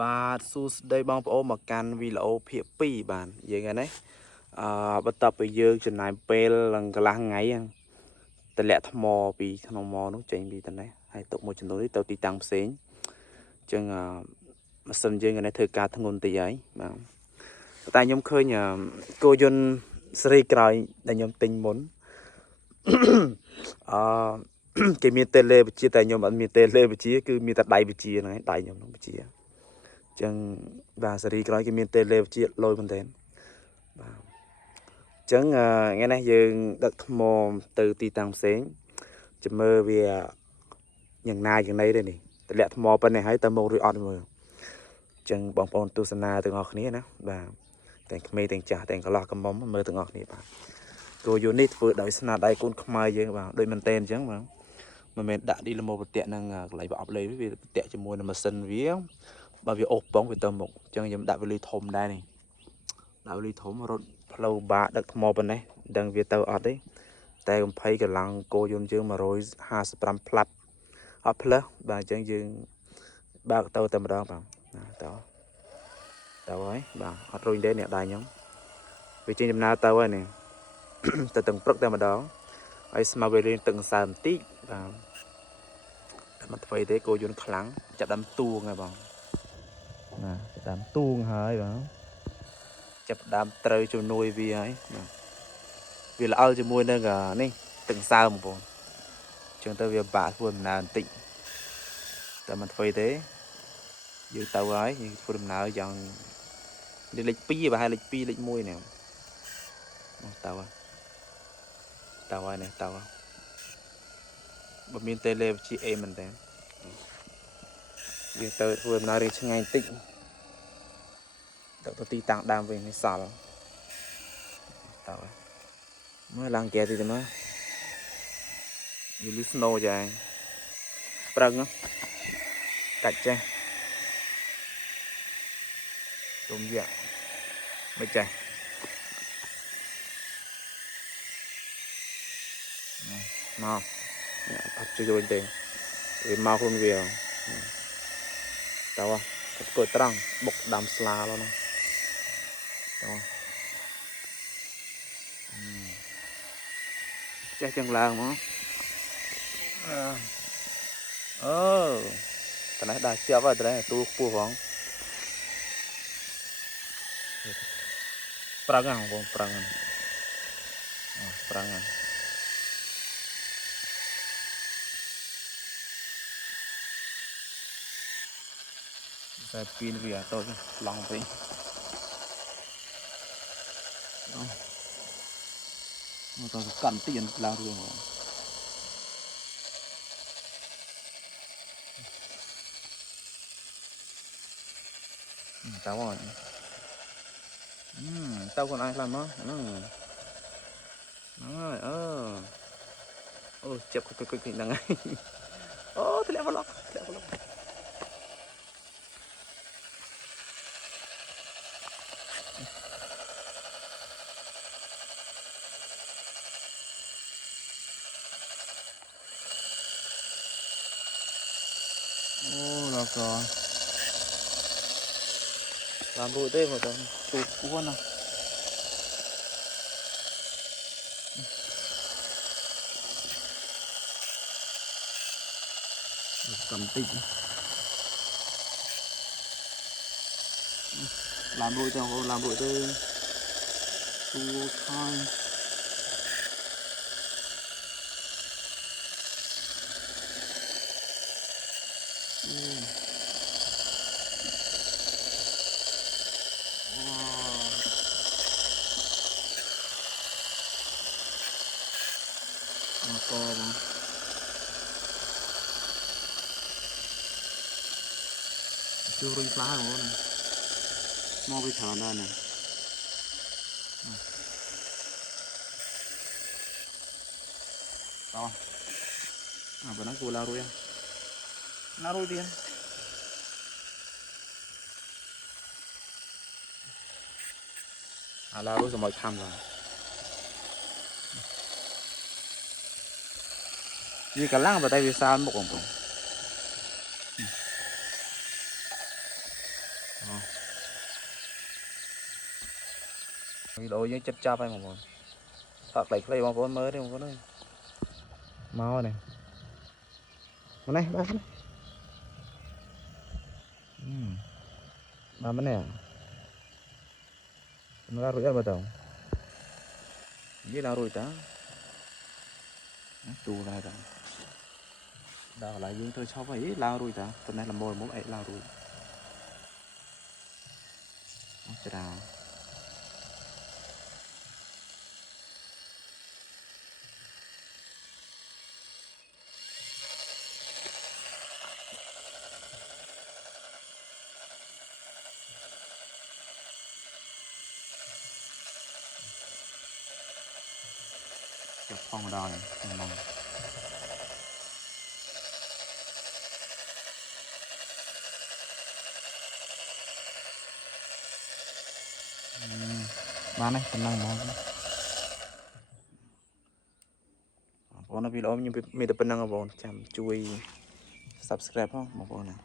បាទសួស្តីបងប្អូនមកកាន់វីដេអូភាគ2បាទយើងហ្នឹងបន្ទាប់ពីយើងចំណាយពេលឡើងកន្លះថ្ងៃតម្លាក់ថ្មពីក្នុងម៉នោះចេញពីតំណេះហើយទុកមួយចំនួននេះទៅទីតាំងផ្សេងអញ្ចឹងម៉ាស៊ីនយើងហ្នឹងធ្វើការធ្ងន់តិចហើយបាទតែខ្ញុំឃើញគោយន្តសេរីក្រោយដែលខ្ញុំទិញមុនអគេមានតេឡេវិជាតែខ្ញុំអត់មានតេឡេវិជាគឺមានតែដៃវិជាហ្នឹងឯងដៃខ្ញុំហ្នឹងវិជាចឹងបាទសេរីក្រោយគេមានតេឡេវិជាលយមែនតើបាទចឹងថ្ងៃនេះយើងដឹកថ្មទៅទីតាំងផ្សេងចាំមើលវាយ៉ាងណាយ៉ាងណីទេនេះតម្លាក់ថ្មប៉ុណ្ណេះហើយតើមករួចអត់មើលចឹងបងប្អូនទស្សនាទាំងអស់គ្នាណាបាទទាំងក្មេងទាំងចាស់ទាំងកន្លោះកំមុំមើលទាំងអស់គ្នាបាទគោយន្តនេះធ្វើដោយស្នាដៃកូនខ្មែរយើងបាទដូចមែនតើអញ្ចឹងបាទមិនមែនដាក់ឌីឡម៉ូប្រទាក់នឹងកន្លែងប្រអប់លេវាប្រទាក់ជាមួយនឹងម៉ាស៊ីនវាបើវាអូសប៉ុងវាទៅមុខអញ្ចឹងខ្ញុំដាក់វាលុយធំដែរនេះដាក់លុយធំរត់ផ្លូវបាក់ដឹកថ្មប៉ុណ្ណេះដឹងវាទៅអត់ទេតែ20កម្លាំងគោយន្តយើង155ផ្លាត់អត់ផ្លើសបាទអញ្ចឹងយើងបើកទៅតែម្ដងបាទទៅហើយបាទអត់រុញទេអ្នកដៃខ្ញុំវាចេញដំណើរទៅហើយនេះទៅទាំងព្រឹកតែម្ដងហើយស្មាវេលេងទឹកសើបន្តិចបាទតែមិនធ្វើទេគោយន្តខ្លាំងចាប់ដើមទួងហើយបងណាចាប់ដើមទួងហើយបងចាប់ដើមត្រូវជំនួយវាហើយវាល្អល់ជាមួយនឹងនេះទឹកសើបងប្អូនអញ្ចឹងទៅវាបាក់ធ្វើដំណើរបន្តិចតែមិនធ្វើទេយើងទៅហើយយើងធ្វើដំណើរយ៉ាងលេខ2ប្រហែលលេខ2លេខ1នេះទៅហើយនេះទៅបើមានតេឡេវិជាអេមែនតើយើងទៅធ្វើដំណើររៀងឆ្ងាយបន្តិចទៅទីតាំងដើមវិញនេះសល់ទៅមើលឡើងកែទីទៅមើលយូលីស្នូចាប្រឹងកាច់ចេះទុំយ៉ាមិនចេះមកអត់ជួយទេវាមកខ្លួនវាទៅគាត់គួរត្រង់បុកដាំស្លាแล้วណាទៅចេះចឹងឡើងមកតនេះដាក់ជាប់ហើយតនេះទូខ្ពស់ផងប្រឹងហ្នឹងបងប្រឹងហ្នឹងតែពីនវាតូចឡងវិញមកតកាន់ទីឡើងរឿងហ្មងទៅហើយទៅខ្លួនឯងខ្លាំងមកហ្នឹងហើយអូចាប់គុយហ្នឹងហើយអូធ្លាក់ប្លុកអូដល់ក៏làm rồi thế mà tao tụt quá nè cầm tịnh làm rồi tao làm rồi tôi tu thôi to mà chưa rơi lá rồi này mau bị thở ra này to vừa nói cô la rồi đi la rồi mọi tham rồi vì cả lăng vào tay vì sao một còn vì lỗi với chất chắp hay mà bọn thật lại play bọn mới đi bọn ơi mau này mà này ba cái này ba cái này à nó ra rồi bắt đầu với là rồi ta tù lại rồi đó lại dương tôi sao vậy lao rồi ta tuần này là mồi muốn ấy lao rồi chào chụp phong đo này mong ba này phần năng mong bọn nó vì lỗi nhưng mình được phần năng ở bọn chăm chui subscribe không một bọn này